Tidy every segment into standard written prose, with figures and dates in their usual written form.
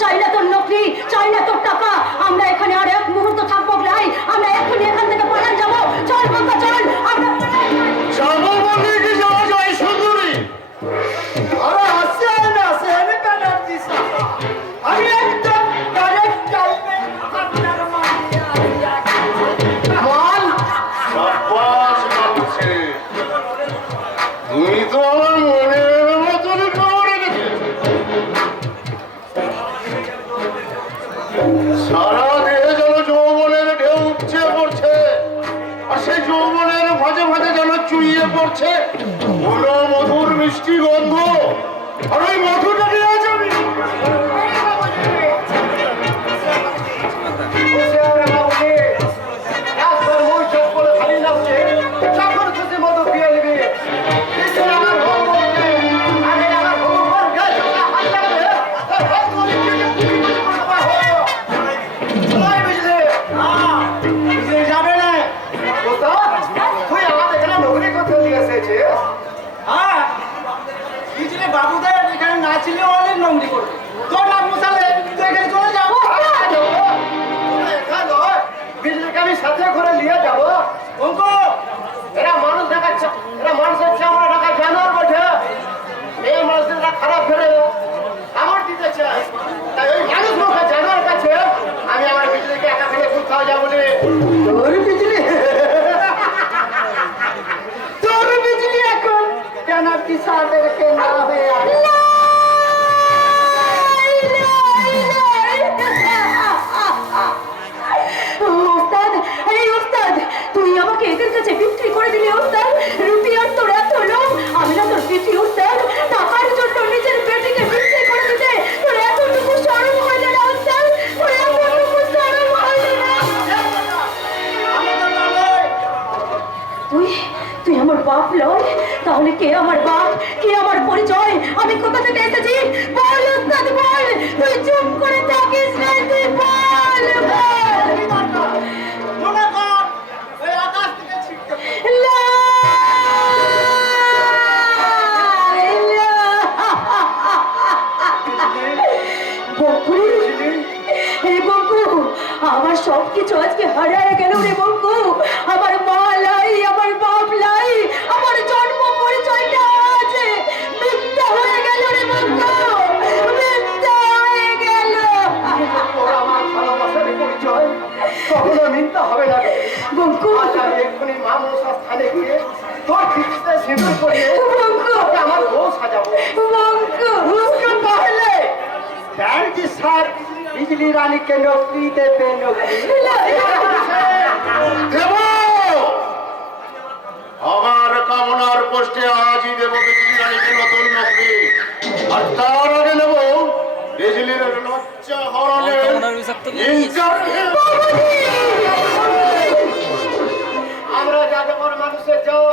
চাই না তোর নকরি, চাই না তোর টাকা। আমরা এখানে আর এক মুহূর্ত থাকবো নাই, আমরা এখনই এখান থেকে পালান যাবো। চল বাবা চল, আমরা যাবো বলে কি যাওয়া যায় সুন্দরী? আরে আসেন ব্যানার্জি সাহেব, আমি একদম ডাইরেক্ট টাইমে আপনার মাঝে বল সাবাস বাবুছে, তুমি তো আমার মনের মতনই খবর রেখেছে। সারা দেহে যেন যৌবনের ঢেউ উপচে পড়ছে, আর সেই যৌবনের ভাজে ভাজে যেন চুইয়ে পড়ছে কোনো মধুর মিষ্টি গন্ধ। আর ওই মধুটা নিয়ে যাবি বাবুদের এখানে না ছিল অনেক নমরি করবে, তোর নাম মুসালে তুই এখানে চলে যাবো। বিজলিকে আমি সাথে করে নিয়ে যাবো। অঙ্কু এরা মানুষ দেখাচ্ছে, এরা মানুষের চামড়া ঢাকা জানোয়ার বটে। এই মানুষেরা খারাপ ফেরে আমার দিতে চায়, তাই ওই মানুষ মুখে জানোয়ার কাছে আমি আমার বিজলিকে একা ফেলে কোথাও যাবো না। তোর বিজলি তোর বিজলি এখন ব্যানার্জি সাহেবেরকে না হয়ে তুই আমাকে এদের কাছে বিক্রি করে দিলি ওস্তাদ। রুপিয়ার তোর এত লোভ, আমি না তোর পিঠি ওস্তাদ। টাকার জন্য নিজের পেটিকে বিক্রি করে দিতে তোর এতটুকু শরম হইল না ওস্তাদ, তোর এতটুকু শরম হইল না। তুই আমার বাপ লয়, তাহলে কে আমার বাপ, কে আমার পরিচয়, আমি কোথা থেকে এসেছি বল ওস্তাদ বল। তুই চুপ করে থাকিস না, তুই বল মনে কর ওই আকাশ থেকে ছিটকে আমার সবকিছু আজকে হারায় গেল রে বঙ্কু। আমার মা লাই, আমার বাপ লাই, আমার জন্ম পরিচয়টা আছে মিথ্যা হয়ে গেল রে বঙ্কু, মিথ্যা হয়ে গেল। আমার ভালোবাসার পরিচয় কখনো মিথ্যা হবে না বঙ্কু। আমি এক্ষুনি মামলা স্থানে গিয়ে তোর ফিক্সতে সিঁদুর করিয়ে বঙ্কু আমার বউ সাজাবো। বঙ্কু তাহলে ব্যানার্জি স্যার বিজলি রানীকে নকরি দেবে, নকরি দেব। আমার কামনার পোস্টে আজই দেব বিজলি রানীকে নতুন নকরি, আর তার আগে নেব বিজলির লজ্জা হরণের ইন্টারভিউ। আমরা যাযাবর মানুষের জব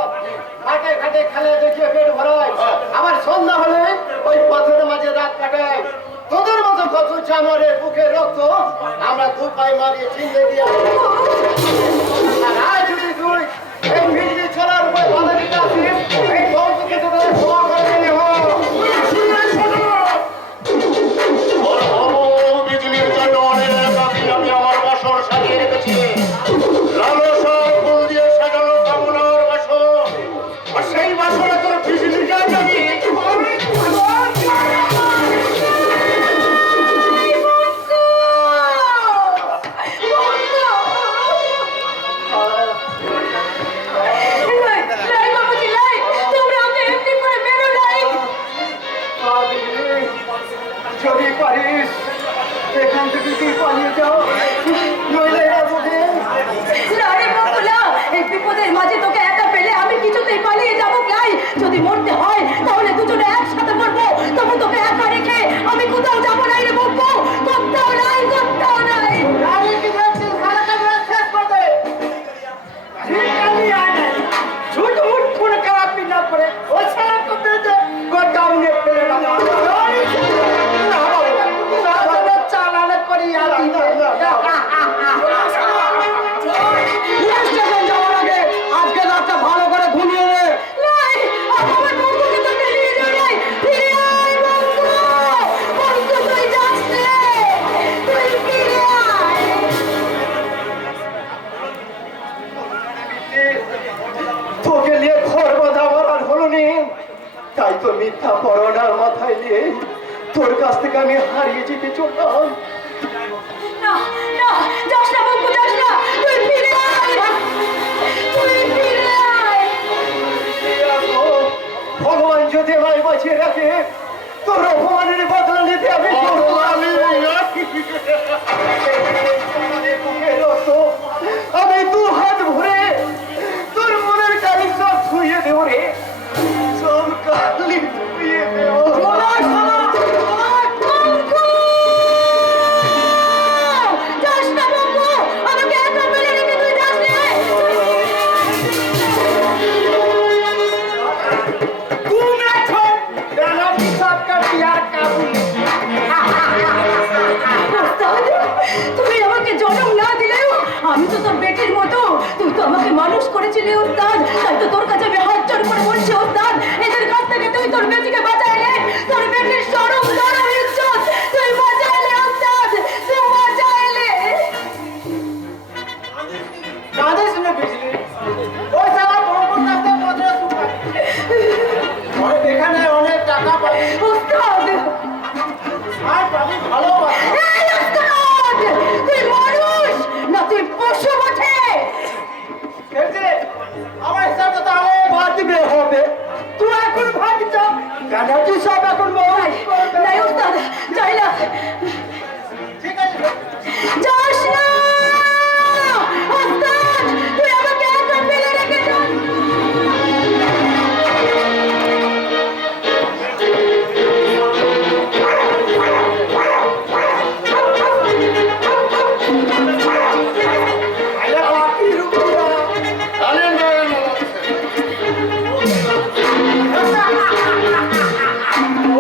ঘাটে ঘাটে খেলে দেখিয়ে পেট ভরাই, আবার সন্ধ্যা হলে ওই পথের মাঝে রাত কাটাই। তোদের মতো কত জানোয়ারের বুকে রক্ত আমরা দু পায়ে মারিয়ে চিনতে দিয়ে, আর আজ যদি তুই এই বিজলি চলার উপর বাধা দিতে আসিস, এই বউকে তোদের ক্ষমা করে দিলে বিজলির জন্য অনেক আগে আমি আমার বাসর সাজিয়ে রেখেছি, লালসা ফুল দিয়ে সাজানো কামনার বাসর, আর সেই বাসরে তোর বিজলিটা যাবি। যদি পারিস এখান থেকে তুই পালিয়ে যাও, নইলে এরা তোকে এই বিপদের মাঝে তোকে একা পেলে আমি কিছুতেই পালিয়ে যাবো নাই। যদি মরতে হয় তাহলে দুজনে একসাথে মরবো, তবু তোকে একা রেখে আমি কোথাও যাবো নাই রে বলবো, কোথাও নাই, কোথাও নাই। झूठ मूठ खून खराब भी ना पड़े, वो सारा को दे दे गोदाम में फेले ना चालान करी आती है। আজকে রাতটা ভালো করে ঘুমিয়ে নে। আমার বন্ধুকে মিথ্যা পরোনা মাথায় নিয়ে তোর কাছ থেকে আমি হারিয়ে যেতে চললাম। না না, যাস না বঙ্কু, যাস না, তুই ফিরে আয়, তুই ফিরে আয়। ভগবান যদি আমায় বাঁচিয়ে রাখে, তোর অপমানের বদলা নিতে আমি আমি দু হাত ভরে তোর মনের কালি সব ছুঁয়ে দেব রে, সব কালি ছুঁয়ে দেব। বঙ্কু! যাস না বঙ্কু, আমাকে একা ফেলে রেখে তুই যাস নে। ওস্তাদ, তুমি আমাকে জন্ম না দিলেও আমি তো তোর বেটির মতো, তুই তো আমাকে মানুষ করেছিলি ওস্তাদ, তাই তো তোর কাছে আমি হাত জোড় করে বলছি ওস্তাদ, এদের কাছ থেকে তুই তোর বেটিকে বাঁচাইলে, তোর বেটির শরম গরম ইজ্জত তুই বাঁচাইলে ওস্তাদ, তুই বাঁচাইলে। কাঁদে শুনে গেছিলি ওই সারা বড় কাছে পদরা সুপার ওই এখানে অনেক টাকা পাবি ওস্তাদ, আর পাবি ভালোবাসা। এই ওস্তাদ, তুই মানুষ না তুই পশু বটে। কেটে আমার সাথে তাহলে বাদ দিবে হবে, তুই এখন ভাগ যা কেন তুই সব এখন বল। নাই ওস্তাদ, যাই না, ঠিক আছে যাস না ওস্তাদ, তুই আমাকে একা ফেলে রেখে যাস। আরে বাকি রুপিয়া আরে না,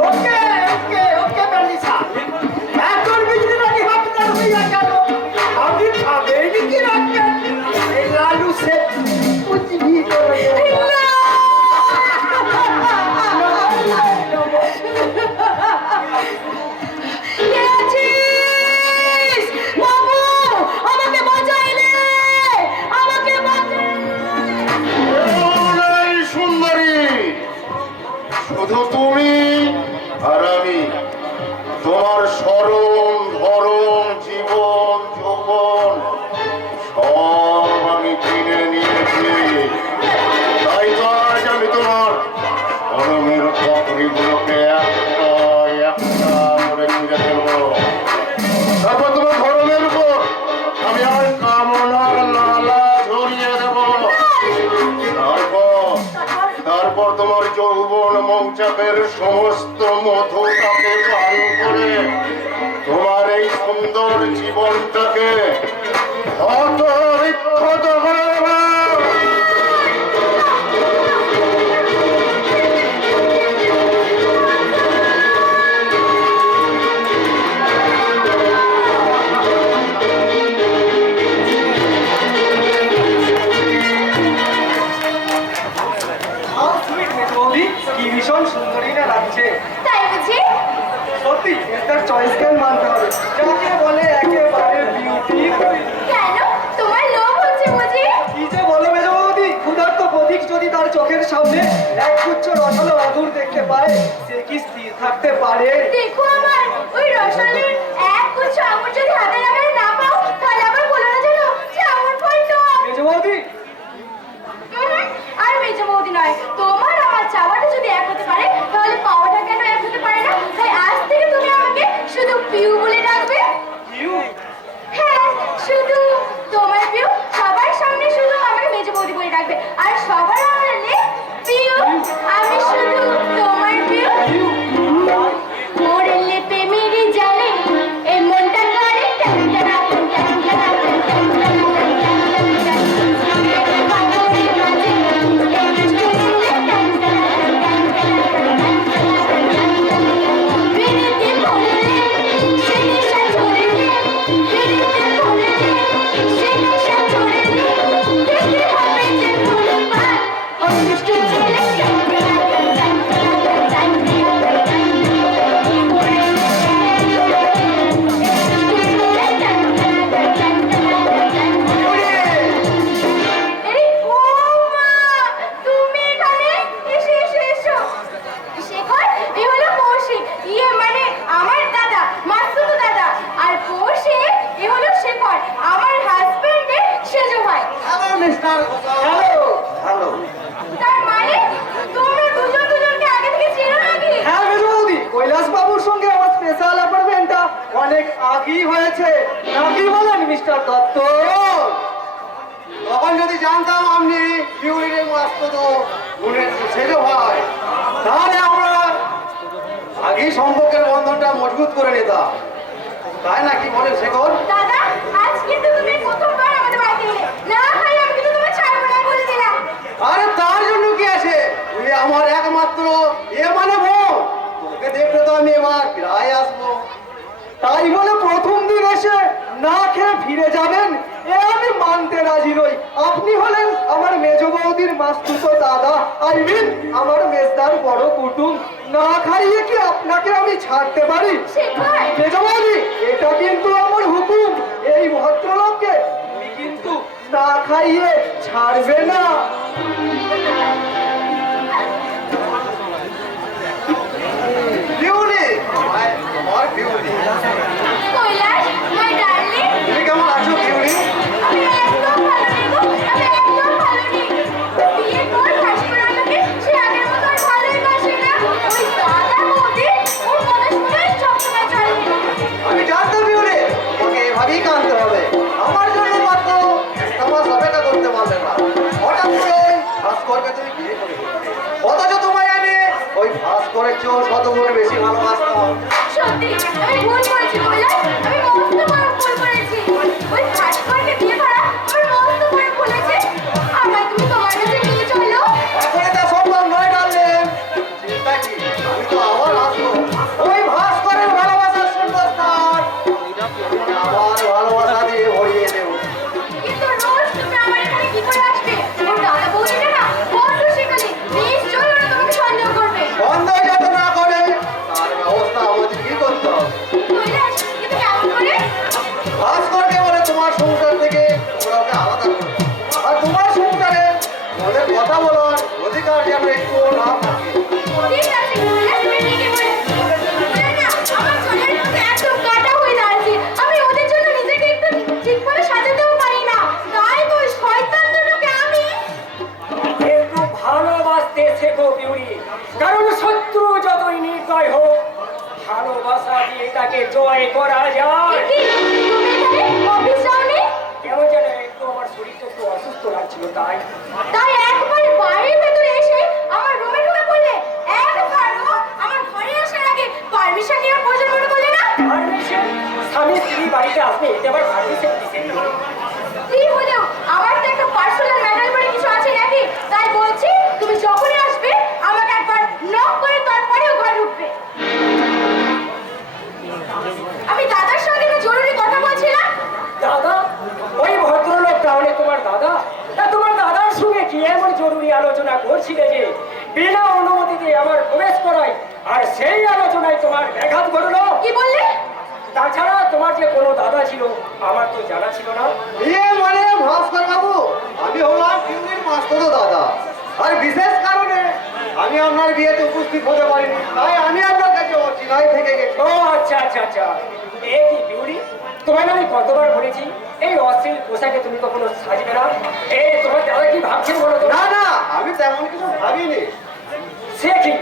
ওকে ওকে ওকে বলিসা এখন বিজলি রানি হাত না রুপিয়া গেল আমি খাবে কি রাখবে এই লালু সে कुछ भी করে কে আছিস? বাবু, আমাকে বাঁচাইলে, আমাকে বাঁচাইলে। এই সুন্দরী, শুধু তুমি আর আমি, তোমার শরণ ধরন জীবন যৌবন সব আমি কিনে নিয়েছি, তাই তো আজ আমি তোমার ধর্মের চাকরিগুলোকে একটা একটা করে কিনে দেবো, তারপর তোমার ধর্মের উপর আমি আর কামনার নালা ঝরিয়ে দেবো, তারপর তোমার যৌবন মৌচাকের সমস্ত মধুটাকে পান করে তোমার এই সুন্দর জীবনটাকে ক্ষত বিক্ষত করে দেবো। হাউ সুইট মেথোডি কি ভীষণ সুন্দরী না লাগছে তাই বুঝি? সত্যি এটার চয়েস কেন মানতে হবে, যাকে বলে একেবারে বিউটিফুল। কেন, তোমার লোভ হচ্ছে বুঝি? কি যে বলো মেজবৌদি, ক্ষুধার্ত প্রতীক যদি তার চোখের সামনে এক গুচ্ছ রসালো আদুর দেখতে পায়, সে কি স্থির থাকতে পারে? দেখো আমার ওই রসালের এক গুচ্ছ আঙুর যদি হাতে লাগালে না পাও, তাহলে আবার বলো না যেন যে আমার ফল টক। মেজবৌদি আর মেজো বৌদি নয়, তোমার আমার চাওয়াটা যদি এক হতে পারে, তাহলে পাওয়াটা কেন এক হতে পারে না? তাই আজ থেকে তুমি আমাকে শুধু পিউ বলে ডাকবে। ইউ হ্যাঁ, শুধু তোমার পিউ, সবার সামনে শুধু আমাকে মেজো বৌদি বলে ডাকবে, আর সবার আড়ালে পিউ, আমি শুধু তোমার পিউ। ইউ মরলে রাগই হয়েছে নাকি বলেন মিস্টার দত্ত? তখন যদি জানতাম আপনি বিউলির মাস্ত তো গুণের ছেলে ভাই, তাহলে আমরা আগেই সম্পর্কের বন্ধনটা মজবুত করে নিতাম, তাই না? কি বলেন শেখর? দাদা, আজ কিন্তু তুমি প্রথমবার আমাদের বাড়িতে এলে। না খাই আমি কিন্তু তোমায় ছাড়বো না বলে দিলাম। আরে তার জন্য কি আছে, তুই আমার একমাত্র মানে বোন, তোকে দেখলে তো আমি এবার প্রায় আসবো। তাই বলে প্রথম দিন এসে না খেয়ে ফিরে যাবেন এ আমি মানতে রাজি নই। আপনি হলেন আমার মেজ বৌদির মাস্তুতো দাদা, আই মিন আমার মেজদার বড় কুটুম। না খাইয়ে কি আপনাকে আমি ছাড়তে পারি? শেখর, মেজ বৌদি, এটা কিন্তু আমার হুকুম। এই ভদ্রলোককে তুমি কিন্তু না খাইয়ে ছাড়বে না। বিউলি, আমার বিউলি, কৈলাস, my darling, তুমি কেমন আছো বিউলি? আমি একদম ভালো নেই গো, আমি একদম ভালো নেই। বিয়ের পর শাশুড়ি আমাকে সে আগের মতো আর ভালোই বাসে না। ওই দাদা বৌদি ওর কথা শুনে সবসময় চলে। আমি জানতাম বিউলি, তোমাকে এভাবেই কাঁদতে হবে। আমার জন্য মাত্র তোমার অপেক্ষা করতে পারবে না। হঠাৎ করে ভাস্করকে তুমি বিয়ে করে ফেললে। অথচ তোমায় আমি ওই ভাস্করের চেয়েও শতগুণে বেশি ভালোবাসতাম। সত্যি আমি ভুল করেছি কৈলাস, আমি মস্ত বড় ভুল করেছি। ওই ভাস্করকে বিয়ে করা আমার মস্ত বড় ভুল হয়েছে। আমায় তুমি তোমার কাছে নিয়ে চলো। এখন এটা সম্ভব নয় ডার্লিং। চিন্তা কি, আমি তো আবার আসবো। ওই ভাস্করের ভালোবাসার সুন্দরস্থান আমার ভালোবাসা দিয়ে ভরিয়ে দেবো। কিন্তু রোজ তুমি আমার এখানে কি করে আসবে? ওর দাদা বৌদিটা না বড্ড শিখালি, নিশ্চয়ই ওরা তোমাকে সন্দেহ করবে। বন্ধ যাতে না করে তার ব্যবস্থা আমাদেরকেই করতে হবে। কৈলাস, কিন্তু কেমন করে? ভাস্করকে বলে তোমার সংসার থেকে তোমরা ওকে আলাদা করবে, আর তোমার সংসারে ওদের কথা বলার অধিকার যেন একটু না থাকে। ঠিক আছে কৈলাস, তুমি ঠিকই বলেছো। না, আমার চুলের মধ্যে একদম কাটা হয়ে দাঁড়িয়েছে। আমি ওদের জন্য নিজেকে একটু ঠিকভাবে সাজাতেও পারি না। তাই তো ওই শয়তান দুটোকে আমি একটু ভালোবাসতে শেখো বিউরি, কারণ শত্রু যতই নির্দয় হোক ভালোবাসা দিয়ে তাকে জয় করা যায়। কি, তুমি এখানে অফিস যাওনি? কেমন যেন একটু আমার শরীরটা একটু অসুস্থ লাগছিল, তাই তাই একবার বাড়ির ভেতরে এসে আমার রুমে ঢুকে পড়লে। একবারও আমার ঘরে আসার আগে পারমিশন নেওয়ার প্রয়োজন মনে করলে না? পারমিশন? স্বামী স্ত্রী বাড়িতে আসবে, এতে আবার পারমিশন কিসের? কি হলেও আমার তো একটা পার্সোনাল ম্যাটার বলে কিছু আছে নাকি? তাই বলছি তুমি যখনই আসবে আমাকে একবার নক করে তারপরেও ঘরে ঢুকবে। আমি দাদার সঙ্গে একটা জরুরি কথা বলছিলাম। দাদা? ওই ভদ্রলোক তাহলে তোমার দাদা? তা তোমার দাদার সঙ্গে কি এমন জরুরি আলোচনা করছিলে যে বিনা অনুমতিতে আমার প্রবেশ করাই, আর সেই আলোচনায় তোমার ব্যাঘাত ঘটলো? কি বললে? তাছাড়া তোমার যে কোনো দাদা ছিল আমার তো জানা ছিল না। মানে ভাস্কর বাবু, আমি হলাম বিউলির মাস্তুতো দাদা, আর বিশেষ কারণে আমি আপনার বিয়েতে উপস্থিত হতে পারিনি, তাই আমি আপনার কাছে অচিনাই থেকে গেছি। ও আচ্ছা আচ্ছা আচ্ছা, এ কি বিউরি, তোমায় আমি কতবার বলেছি এই অশ্লীল পোশাকে তুমি কখনো সাজবে না। এই তোমার দাদা কি ভাবছেন বলো তো? না না, আমি তেমন কিছু ভাবিনি। সে কি,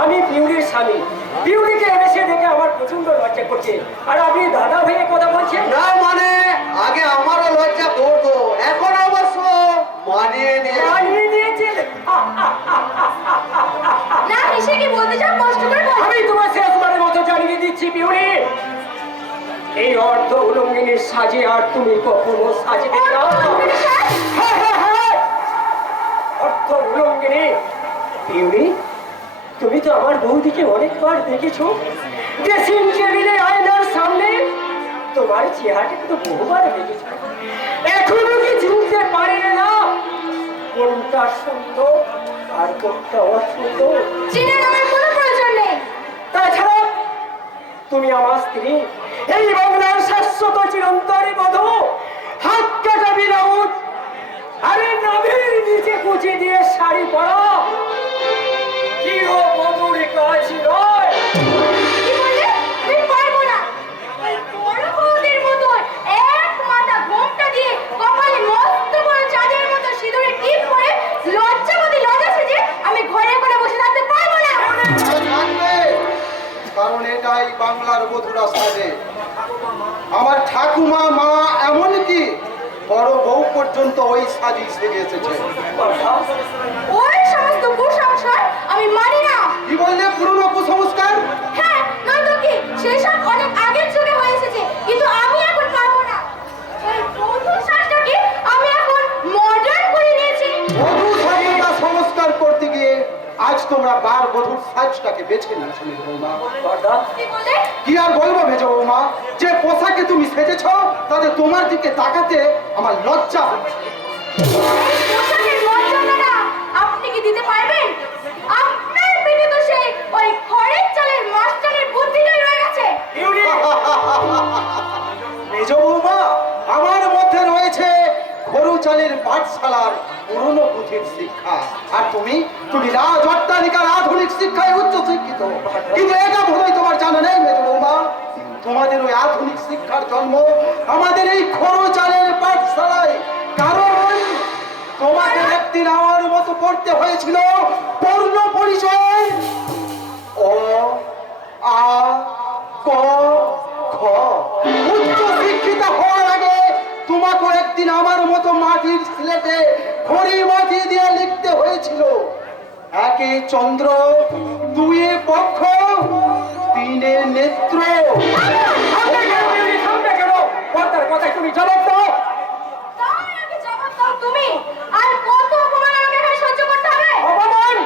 আমি বিউরির স্বামী, বিউরিকে এসে দেখে আমার প্রচন্ড লজ্জা করছে, আর আপনি দাদা হয়ে কথা বলছেন? না মানে আগে আমারও লজ্জা করতো, এখন অবশ্য মানিয়ে নিয়ে মানিয়ে নিয়েছেন? না হেসে কি বলতে চাও? কষ্ট করে বলো। আমি তোমার শেষবারের মতো জানিয়ে দিচ্ছি বিউরি, এই অর্ধ উলঙ্গিনীর সাজে আর তুমি কখনো সাজবে না। হ্যাঁ, হ্যাঁ, হ্যাঁ, অর্ধ উলঙ্গিনী। বিউরি, তুমি তো আমার বৌদিকে অনেকবার দেখেছো ড্রেসিং টেবিলে আয়নার সামনে, তোমার চেহারাটা কিন্তু বহুবার দেখেছো, এখনো কি চিনতে পারেন না কোনটা সুন্দর আর কোনটা অসুন্দর? চিনে নেওয়ার কোনো প্রয়োজন নেই। তাছাড়া তুমি আমার স্ত্রী, এই বাংলার শাশ্বত চিরন্তরী বধূ, হাত কাটা বিরাউট, আরে নাভির নিচে কুচি দিয়ে শাড়ি পরা চির বধূর কাজ নয়। কি বললে? আমি পারবো না। ওই বড় বৌদির মতো এক মাথা ঘোমটা দিয়ে কপালে মস্ত বড় চাঁদের মতো সিঁদুরের টিপ পরে লজ্জাবতী লজ্জা সেজে আমি ঘরে করে বসে থাকতে পারবো না। থাকবে, কারণ এটা যায় বাংলার বধুরা সাজে। আমার ঠাকুমা, মা, এমনকি বড় বউ পর্যন্ত ওই সাজি সেজে এসেছে। ওই সমস্ত কুসংস্কার আমি মানি না। কি বললে? পুরনো কুসংস্কার? হ্যাঁ, নয়তো কি সেসব অনেক আগের যুগে হয়ে এসেছে, কিন্তু আমি এখন পারবো না। এই নতুন সাজটাকে আমি এখন মডার্ন করে নিয়েছি। বধূ সভ্যতা সংস্কার করতে গিয়ে আজ তোমরা বার বধূর সাজটাকে বেছে নিয়েছো মেজ বৌমা। কি বলে? কি আর বলবো মেজ বৌমা, যে পোশাকে তুমি সেজেছ তাতে তোমার দিকে তাকাতে আমার লজ্জা হচ্ছে। এই পোশাকের মর্যাদাটা আপনি কি দিতে পারবেন? আপনার পেটে তো সেই ওই খড়ের চালের মাস্টারের বুদ্ধিটাই রয়ে গেছে। মেজ বৌমা, আমার মধ্যে রয়েছে গরু চালের পাঠশালার পুরনো পুঁথির শিক্ষা, আর তুমি রাজ অট্টালিকার আধুনিক শিক্ষায় উচ্চ শিক্ষিত। কিন্তু এটা বোধহয় তোমার জানা নেই মেজ বৌমা, তোমাদের ওই আধুনিক শিক্ষার জন্ম আমাদের এই খরু চালের পাঠশালায়। কারণ তোমাদের একদিন আমার মতো পড়তে হয়েছিল পূর্ণ পরিচয় অ আ ক খ। উচ্চ শিক্ষিত হওয়ার আগে তোমাকে একদিন আমার মতো মাটির স্লেটে খড়ি মাটি দিয়ে লিখতে হয়েছিল একে চন্দ্র, দুয়ে পক্ষ, তিনে নেত্র। কথায় তুমি জবাব দাও। তার আগে জবাব দাও তুমি। আর কত অপমান আমাকে এখানে সহ্য করতে হবে? অপমান?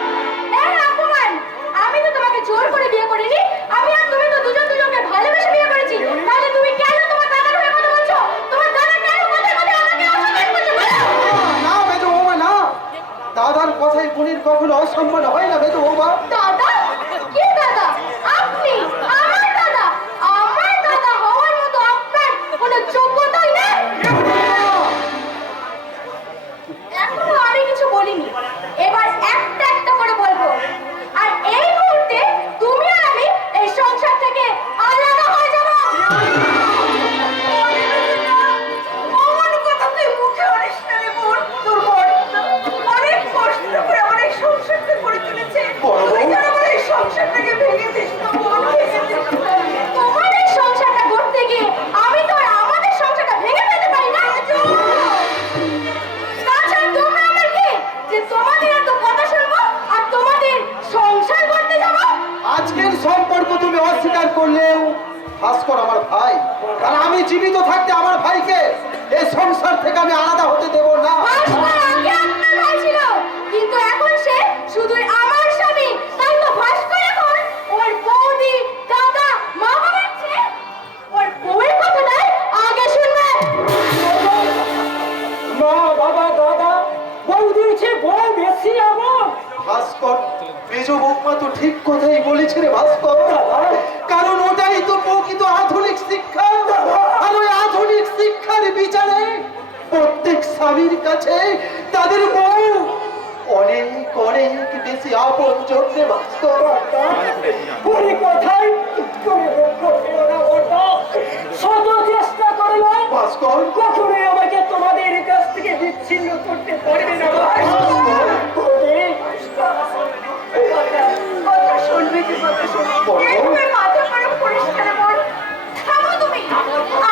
হ্যাঁ, অপমান। আমি তো তোমাকে জোর করে বিয়ে করিনি। আমি আর তুমি তো দুজনকে ভালোবেসে বিয়ে করেছি। তাহলে তুমি কেন তোমার দাদার হয়ে কথা বলছো? তোমার দাদা কেন কথায় কথায় আমাকে অসম্মান করছে বলো? না মেজ বৌমা, না, দাদার কথাই বোনের কখনো অসম্মান হয় না মেজ বৌমা। দাদা? কে দাদা? আপনি? আমার দাদা? আমার দাদা হওয়ার মতো আপনার কোনো যোগ্যতাই নেই। এখনো আমি কিছু বলিনি, এবার একটা একটা করে বলবো। আর এই মুহূর্তে তুমি আর আমি এই সংসার থেকে আলাদা হয়ে যাবো। অমন কথা তুই মুখে বলিস না রে বোন। তোর বোন অনেক কষ্ট করে আমার এই সংসারটা করে তুলেছে। তুই যেন আমার এই সংসারটাকে ভেঙে দিস না বোন, ভেঙে দিস না। তোমার এই সংসারটা গড়তে গিয়ে আমি তো আর আমাদের সংসারটা ভেঙে ফেলতে পারি না। তাছাড়া তোমরা আমার কি, যে তোমাদের এত কথা শুনবো আর তোমাদের সংসার করতে যাবো? আজকের সম্পর্ক তুমি অস্বীকার করলেও ভাস্কর আমার ভাই, আর আমি জীবিত থাকতে আমার ভাইকে এই সংসার থেকে আমি আলাদা হতে দেব না। ভাস্কর আগে আপনার ভাই ছিল, কিন্তু এখন সে শুধুই আমার স্বামী। তাই তো ভাস্কর এখন ওর বৌদি, দাদা, মা বাবার চেয়ে ওর বউয়ের কথাটাই আগে শুনবে। মা, বাবা, দাদা, বউ দিয়েছে, বউ বেশি এমন। ভাস্কর, মেজ বৌমা তো ঠিক কথাই বলেছে রে ভাস্কর, কারণ ওটাই তো প্রকৃত আধুনিক শিক্ষা। আর ওই আধুনিক শিক্ষার বিচারে প্রত্যেক স্বামীর কাছে তাদের বউ অনেক অনেক বেশি আপনজন রে ভাস্কর। ওই কথাই তুমি লক্ষ্য পেও না বলতো। শত চেষ্টা করলাম, ভাস্কর, কখনোই আমাকে তোমাদের কাছ থেকে বিচ্ছিন্ন করতে পারবে না। কথা শুনবে কি কথা শুনবে? এইভাবে মাথা গরম করিস না রে বোন। থামো তুমি।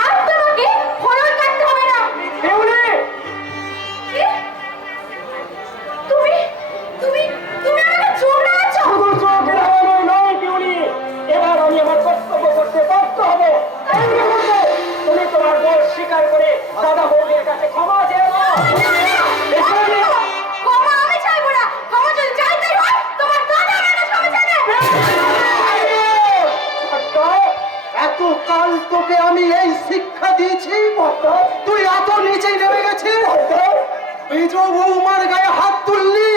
আর তোমাকে হরণ কাটতে হবে না। দেউলে, কি? তুমি তুমি তুমি আমাকে চোখ লাগাচ্ছ? শুধু চোখ লাগানো নয় বিউলি, এবার আমি আমার কর্তব্য করতে বাধ্য হবো। এই মুহূর্তে তুমি তোমার দোষ স্বীকার করে দাদা বউদের কাছে ক্ষমা চেয়ে নাও। ক্ষমা আমি চাইবো না। ক্ষমা যদি চাইতেই হয়, তোমার দাদা আমার কাছে ক্ষমা চাইবে। এত কাল তোকে আমি এই শিক্ষা দিয়েছি, তুই এত নিচে নেমে গেছিস, মেজ বৌমার গায়ে হাত তুললি।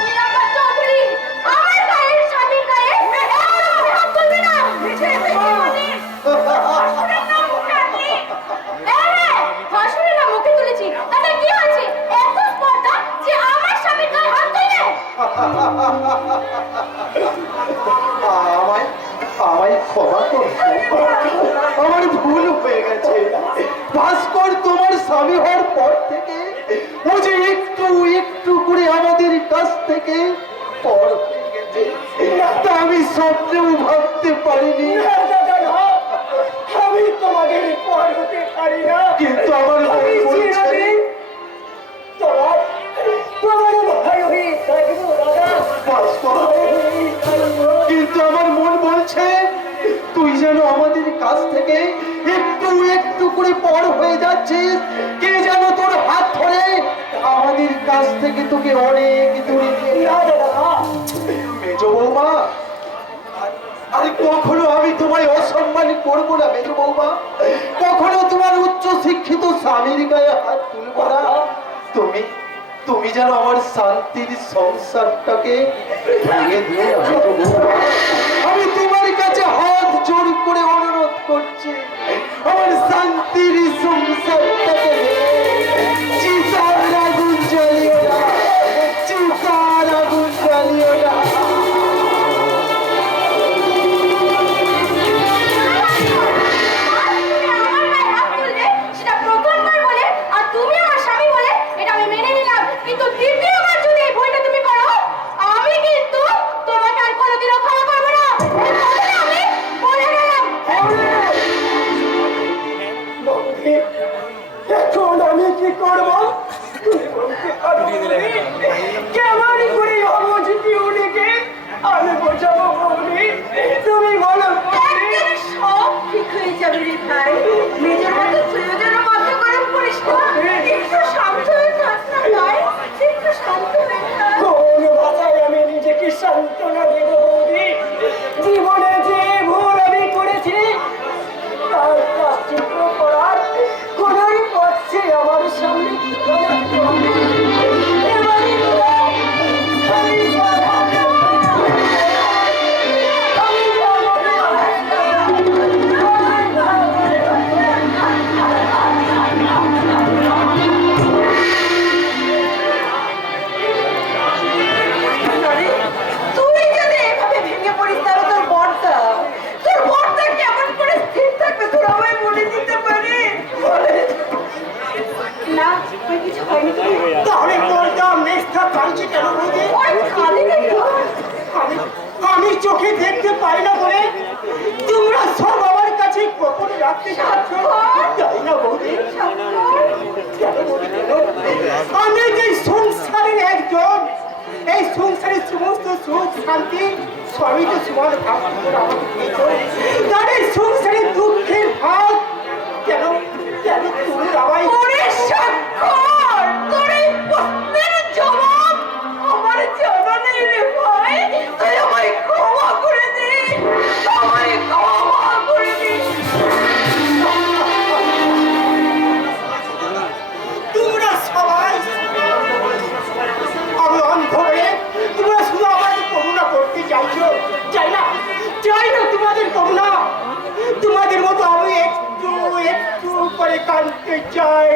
নীলাম্বর চৌধুরী, আমার গায়ের স্বামীর গায়ে একদম হাত তুলবে না। ভাসুরের নাম মুখে আনলি? হ্যাঁ, ভাসুরের নাম মুখে তুলেছি। তাতে কি হয়েছে? এত স্পর্ধা যে আমার স্বামীর গায়ে হাত তুলবে? আমায় আমায় ক্ষমা করো, আমার ভুল হয়ে গেছে। ভাস্কর তোমার স্বামী হওয়ার পর থেকে ও যে একটু একটু করে আমাদের কাছ থেকে পর হয়ে গেছে, তা আমি স্বপ্নেও ভাবতে পারিনি। না দাদা না, আমি তোমাদের পর হতে পারি না। কিন্তু আমার আমি মন বলছে, চিরদিন তোমার তোমার ভাই হয়ে থাকবো দাদা, ভাস্কর, ভাই হয়েই থাকবো। কিন্তু আমার মন বলছে তুই যেন আমাদের কাছ থেকে একটু একটু করে পর হয়ে যাচ্ছিস। কে যেন তোর হাত ধরে আমাদের কাছ থেকে তোকে অনেক দূরে নিয়ে না দাদা না, মেজ বৌমা, আরে কখনো আমি তোমায় অসম্মান করবো না মেজ বৌমা, কখনো তোমার উচ্চ শিক্ষিত স্বামীর গায়ে হাত তুলবো না। তুমি তুমি যেন আমার শান্তির সংসারটাকে ভেঙে দিও না মেজ বৌমা। আমি তোমার কাছে হাত জোর করে অনুরোধ করছি, আমার শান্তির সংসারটাকে চিতার আগুন জ্বালিও না, চিতার আগুন জ্বালিও না। তুমি আমার গায়ে হাত তুললে, সেটা প্রথমবার বলে, আর তুমি আমার স্বামী বলে, এটা আমি মেনে নিলাম। কিন্তু দ্বিতীয়বার যদি এই ভুলটা তুমি করো, আমি কিন্তু তোমাকে আর কোনোদিনও ক্ষমা করবো না। এই কথাটা আমি বলে গেলাম। বৌদি, এখন আমি কি করবো? তুমি বলতে পারো বৌদি? কেমন করে অবুঝ পিউলিকে আমি বোঝাবো বৌদি? তুমি বলো বৌদি। একদিন সব ঠিক হয়ে যাবে রে ভাই। নিজের মতো প্রয়োজনের মতো করে করিস না। একটু শান্ত হয়ে থাক না ভাই, একটু শান্ত হয়ে থাক। কোন ভাষায় আমি নিজেকে সান্ত্বনা দেব বৌদি? জীবনে যে ভুল আমি করেছি তার প্রায়শ্চিত্ত করার কোনোই পথে আমার সামনে তুলে রাখতে হবে। এবারে আমি বাধা দেব না। আমি যাব আরে, তুই যদি এভাবে ভেঙে পড়িস তাহলে তোর বরটা কেমন করে স্থির থাকবে তোর আমায় বলে দিতে পারে? বলে না, তুই কিছু হয়নি তো? তাহলে বলটা মেঘটা কাঁদছে কেন বৌদি? ওই খালি নেই তো? আমি আমি চোখে দেখতে পাই না বলে তোমরা সব আমার কাছে গোপনে রাখতে চাচ্ছ, তাই না বৌদি? কেন বৌদি, কেন? আমি যে সংসারের একজন, এই সংসারের সমস্ত সুখ শান্তি সবই তো সমান ভাগ করে আমাকে দিয়েছ। তার এই সংসারের দুঃখের ভাগ কেন কেন তুমি আমায় ওরে স্বাক্ষর, তোর এই প্রশ্নের জবাব আমার জানা নেই রে ভাই। তুই আমায় ক্ষমা করে দে, আমায় ক্ষমা করে দে। তোমরা সবাই আমি অন্ধ হয়ে তোমরা শুধু আমাদের করুণা করতে চাইছো। চাই না তোমাদের করুণা। তোমাদের মতো আমি একটু একটু করে কাঁদতে চাই।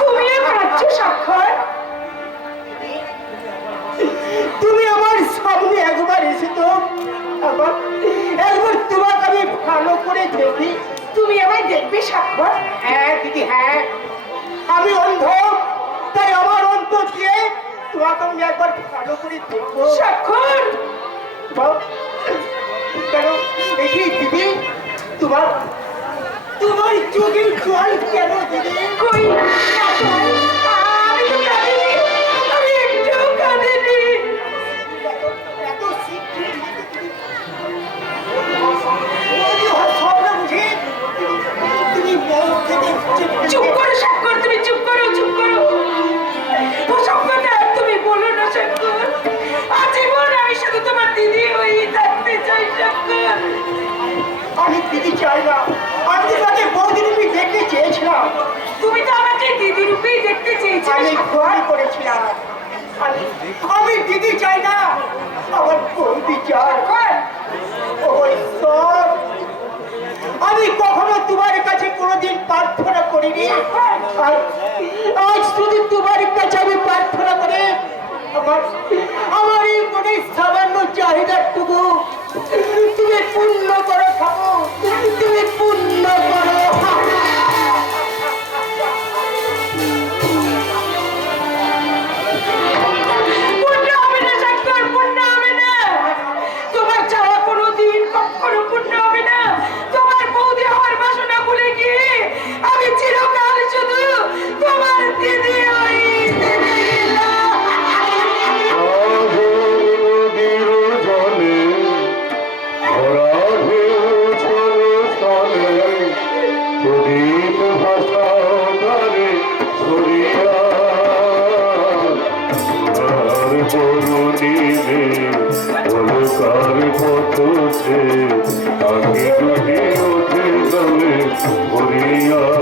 তুমিও কাঁদছো স্বাক্ষর? তুমি আমার সামনে একবার এসে তো একবার তোমাকে আমি ভালো করে দেখি। তুমি আমায় দেখবে স্বাক্ষর? হ্যাঁ দিদি, হ্যাঁ, আমি অন্ধ, তাই আমার অন্তর দিয়ে তোমাকে আমি একবার ভালো করে দেখবো। স্বাক্ষর, বল, কেন দেখি দিদি, তোমার তোমার চোখের জল কেন দিদি? কই না তো? আমি তো কাঁদিনি, আমি একটুও কাঁদিনি। এত শিক্ষিত তুমি হয় সব না বুঝি তুমি বল থেকে চুপ করো স্বাক্ষর, তুমি চুপ করো, চুপ করো। ওসব কথা আর তুমি বলো না স্বাক্ষর। আজীবন আমি শুধু তোমার দিদি হয়েই থাকতে চাই স্বাক্ষর। আমি দিদি চাই না, আমি তাকে বৌদি রূপে দেখতে চেয়েছিলাম। তুমি তো আমাকে দিদি রূপেই দেখতে চেয়েছিলে আমি স্বাক্ষর। ভুল করেছিলাম। আমি দিদি চাই না, আমার বৌদি চাই। ওই সব আমি কখনো তোমার কাছে কোনোদিন প্রার্থনা করিনি। আজ শুধু তোমার কাছে আমি প্রার্থনা করে আমার এই মনে সামান্য চাহিদাটুকু তুমি পূর্ণ করো ঠাকুর, তুমি পূর্ণ করো। পূর্ণ হবে না স্বাক্ষর, ভরিয়া